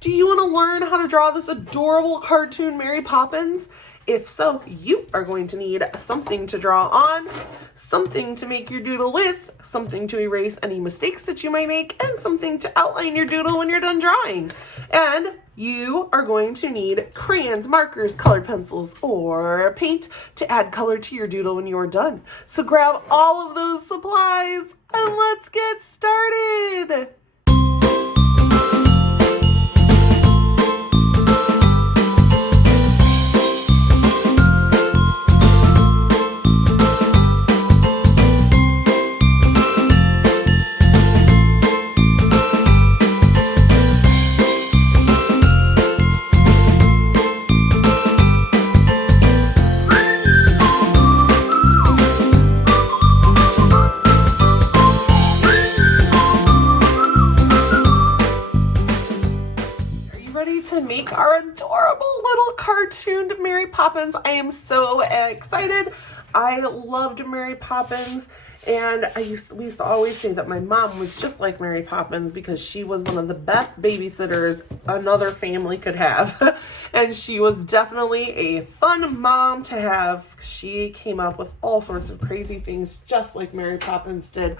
Do you want to learn how to draw this adorable cartoon Mary Poppins? If so, you are going to need something to draw on, something to make your doodle with, something to erase any mistakes that you might make, and something to outline your doodle when you're done drawing. And you are going to need crayons, markers, colored pencils, or paint to add color to your doodle when you're done. So grab all of those supplies and let's get started. To make our adorable little cartooned Mary Poppins. I am so excited. I loved Mary Poppins, and we used to always say that my mom was just like Mary Poppins because she was one of the best babysitters another family could have. And she was definitely a fun mom to have. She came up with all sorts of crazy things just like Mary Poppins did.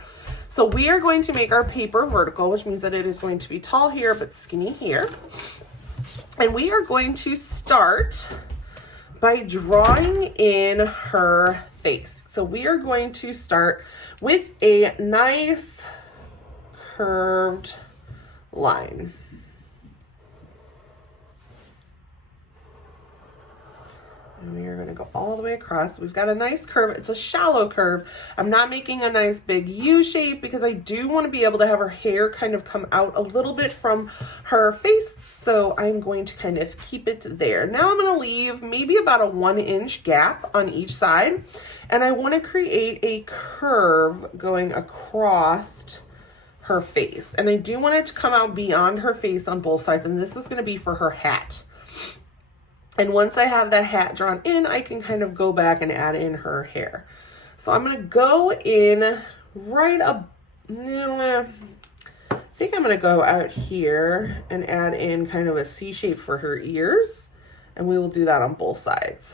So we are going to make our paper vertical, which means that it is going to be tall here but skinny here. And we are going to start by drawing in her face. So we are going to start with a nice curved line. And we are going to go all the way across. We've got a nice curve. It's a shallow curve. I'm not making a nice big U shape because I do want to be able to have her hair kind of come out a little bit from her face. So I'm going to kind of keep it there. Now I'm going to leave maybe about a 1-inch gap on each side. And I want to create a curve going across her face. And I do want it to come out beyond her face on both sides. And this is going to be for her hat. And once I have that hat drawn in, I can kind of go back and add in her hair. So I'm going to go in right up. I think I'm going to go out here and add in kind of a C shape for her ears. And we will do that on both sides.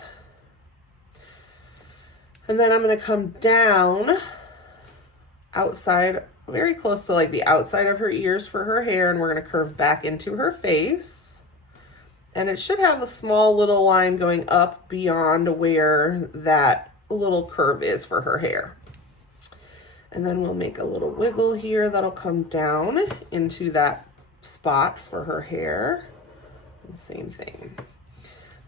And then I'm going to come down outside, very close to like the outside of her ears for her hair. And we're going to curve back into her face. And it should have a small little line going up beyond where that little curve is for her hair. And then we'll make a little wiggle here that'll come down into that spot for her hair. And same thing.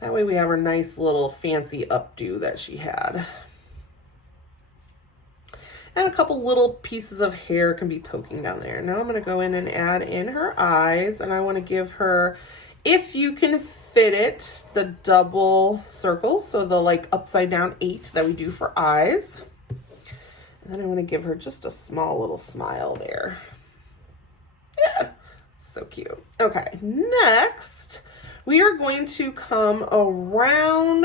That way we have her nice little fancy updo that she had. And a couple little pieces of hair can be poking down there. Now I'm going to go in and add in her eyes, and I want to give her, if you can fit it, the double circles, so the like upside down 8 that we do for eyes. And then I want to give her just a small little smile there. Yeah, so cute. Okay, next we are going to come around,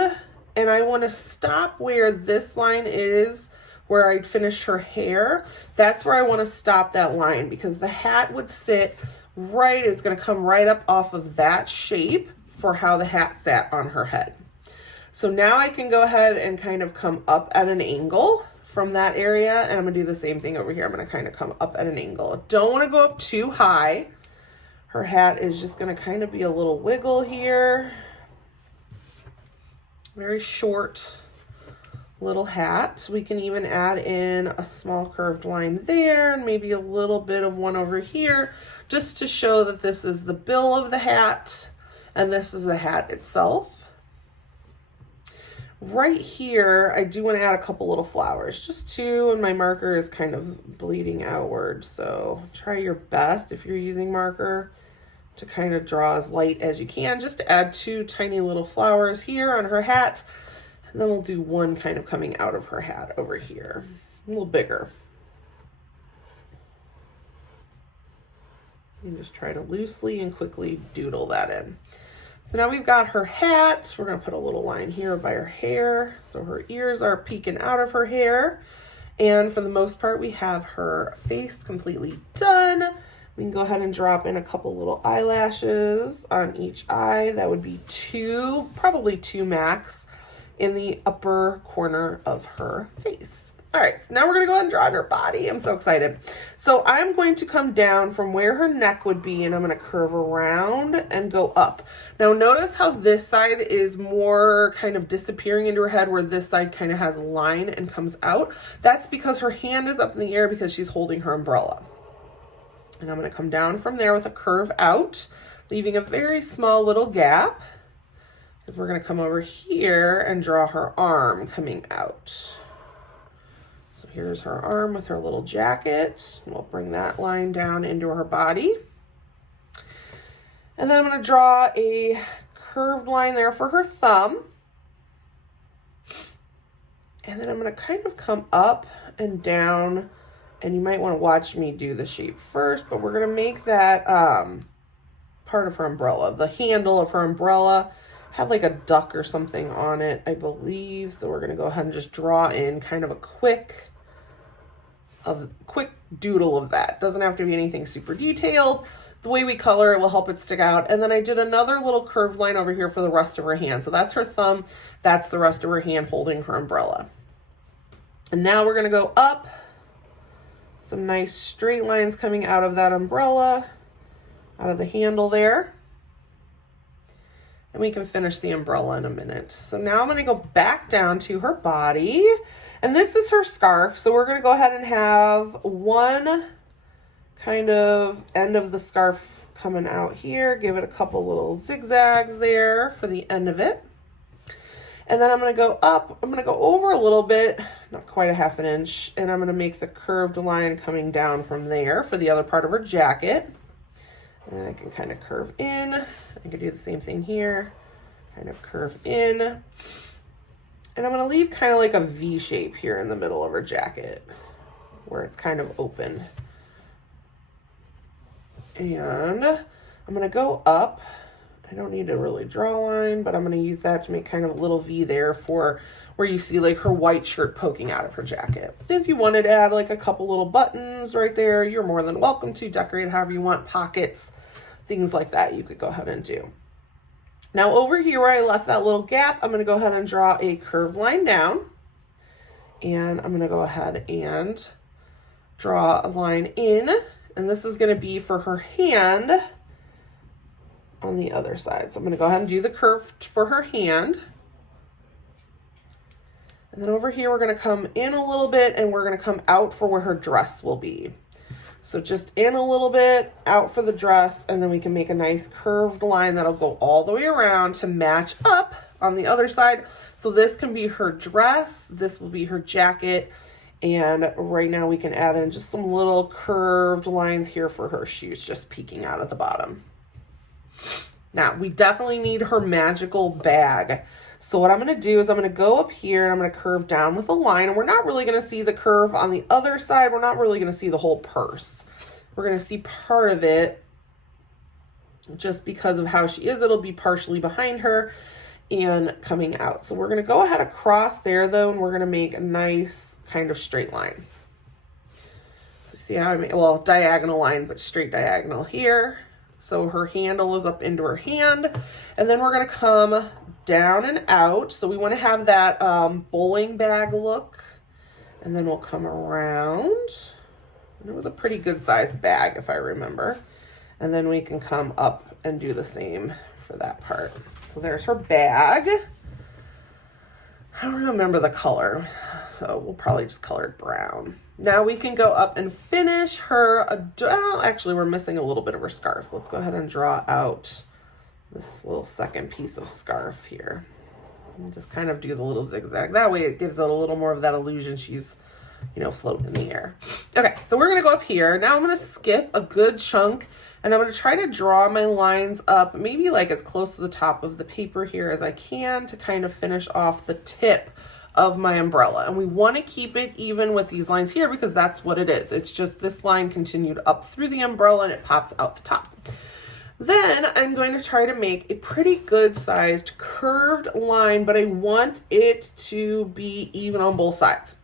and I want to stop where this line is, where I finished her hair. That's where I want to stop that line because the hat would sit right, it's going to come right up off of that shape for how the hat sat on her head. So now I can go ahead and kind of come up at an angle from that area, and I'm going to do the same thing over here. I'm going to kind of come up at an angle. Don't want to go up too high. Her hat is just going to kind of be a little wiggle here. Very short little hat. We can even add in a small curved line there and maybe a little bit of one over here just to show that this is the bill of the hat and this is the hat itself. Right here, I do want to add a couple little flowers, just 2, and my marker is kind of bleeding outward. So try your best if you're using marker to kind of draw as light as you can, just to add 2 tiny little flowers here on her hat. And then we'll do 1 kind of coming out of her hat over here, a little bigger. And just try to loosely and quickly doodle that in. So now we've got her hat. We're going to put a little line here by her hair. So her ears are peeking out of her hair. And for the most part, we have her face completely done. We can go ahead and drop in a couple little eyelashes on each eye. That would be 2, probably 2 max, in the upper corner of her face. All right, so now we're gonna go ahead and draw on her body. I'm so excited. So I'm going to come down from where her neck would be, and I'm gonna curve around and go up. Now notice how this side is more kind of disappearing into her head, where this side kind of has a line and comes out. That's because her hand is up in the air because she's holding her umbrella. And I'm gonna come down from there with a curve out, leaving a very small little gap, because we're gonna come over here and draw her arm coming out. So here's her arm with her little jacket. We'll bring that line down into her body. And then I'm going to draw a curved line there for her thumb. And then I'm going to kind of come up and down. And you might want to watch me do the shape first, but we're going to make that part of her umbrella. The handle of her umbrella had like a duck or something on it, I believe. So we're going to go ahead and just draw in kind of a quick doodle of that. Doesn't have to be anything super detailed. The way we color it will help it stick out. And then I did another little curved line over here for the rest of her hand. So that's her thumb. That's the rest of her hand holding her umbrella. And now we're going to go up. Some nice straight lines coming out of that umbrella, out of the handle there. And we can finish the umbrella in a minute. So now I'm going to go back down to her body. And this is her scarf. So we're going to go ahead and have one kind of end of the scarf coming out here. Give it a couple little zigzags there for the end of it. And then I'm going to go up. I'm going to go over a little bit, not quite a half an inch. And I'm going to make the curved line coming down from there for the other part of her jacket. And then I can kind of curve in. I can do the same thing here. Kind of curve in. And I'm going to leave kind of like a V shape here in the middle of her jacket, where it's kind of open. And I'm going to go up. I don't need to really draw a line, but I'm going to use that to make kind of a little V there for where you see like her white shirt poking out of her jacket. If you wanted to add like a couple little buttons right there, you're more than welcome to decorate however you want, pockets, things like that you could go ahead and do. Now over here where I left that little gap, I'm going to go ahead and draw a curved line down. And I'm going to go ahead and draw a line in. And this is going to be for her hand on the other side. So I'm going to go ahead and do the curve for her hand. And then over here, we're going to come in a little bit and we're going to come out for where her dress will be. So just in a little bit, out for the dress, and then we can make a nice curved line that'll go all the way around to match up on the other side. So this can be her dress, this will be her jacket, and right now we can add in just some little curved lines here for her shoes just peeking out at the bottom. Now, we definitely need her magical bag. So what I'm going to do is I'm going to go up here and I'm going to curve down with a line. And we're not really going to see the curve on the other side. We're not really going to see the whole purse. We're going to see part of it just because of how she is. It'll be partially behind her and coming out. So we're going to go ahead across there though, and we're going to make a nice kind of straight line. So see how I made, well, diagonal line, but straight diagonal here. So her handle is up into her hand, and then we're going to come down and out. So we want to have that bowling bag look, and then we'll come around. And it was a pretty good sized bag if I remember. And then we can come up and do the same for that part. So there's her bag. I don't remember the color, so we'll probably just color it brown. Now we can go up and finish her, well, actually we're missing a little bit of her scarf. Let's go ahead and draw out this little second piece of scarf here. And just kind of do the little zigzag. That way it gives it a little more of that illusion she's, you know, floating in the air. Okay, so we're gonna go up here. Now I'm gonna skip a good chunk and I'm gonna try to draw my lines up, maybe like as close to the top of the paper here as I can to kind of finish off the tip of my umbrella. And we want to keep it even with these lines here because that's what it is. It's just this line continued up through the umbrella and it pops out the top. Then I'm going to try to make a pretty good sized curved line, but I want it to be even on both sides.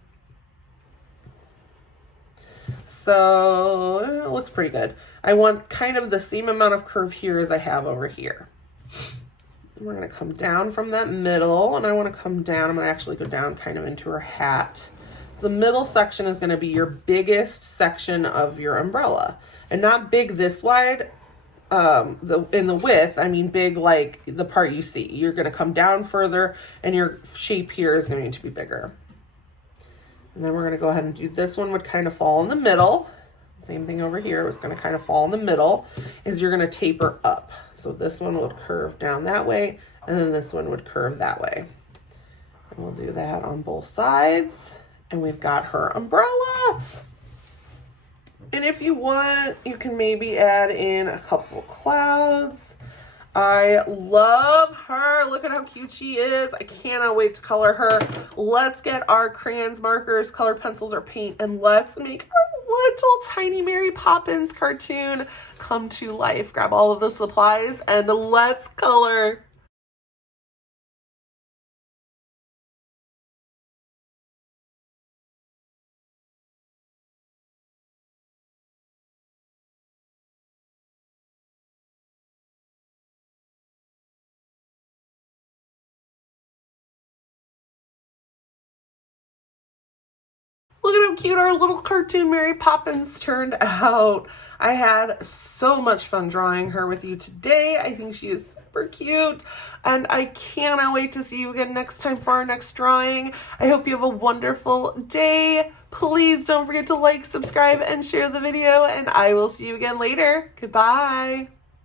So it looks pretty good. I want kind of the same amount of curve here as I have over here. We're going to come down from that middle, and I want to come down. I'm going to actually go down kind of into her hat. So the middle section is going to be your biggest section of your umbrella, and not big this wide in the width. I mean big like the part you see. You're going to come down further, and your shape here is going to be bigger. And then we're going to go ahead and do this one would kind of fall in the middle. Same thing over here. It's going to kind of fall in the middle. Is you're going to taper up. So this one would curve down that way, and then this one would curve that way. And we'll do that on both sides. And we've got her umbrella. And if you want, you can maybe add in a couple clouds. I love her. Look at how cute she is. I cannot wait to color her. Let's get our crayons, markers, color pencils, or paint, and let's make our little tiny Mary Poppins cartoon come to life. Grab all of those supplies and let's color. Look at how cute our little cartoon Mary Poppins turned out. I had so much fun drawing her with you today. I think she is super cute, and I cannot wait to see you again next time for our next drawing. I hope you have a wonderful day. Please don't forget to like, subscribe, and share the video, and I will see you again later. Goodbye.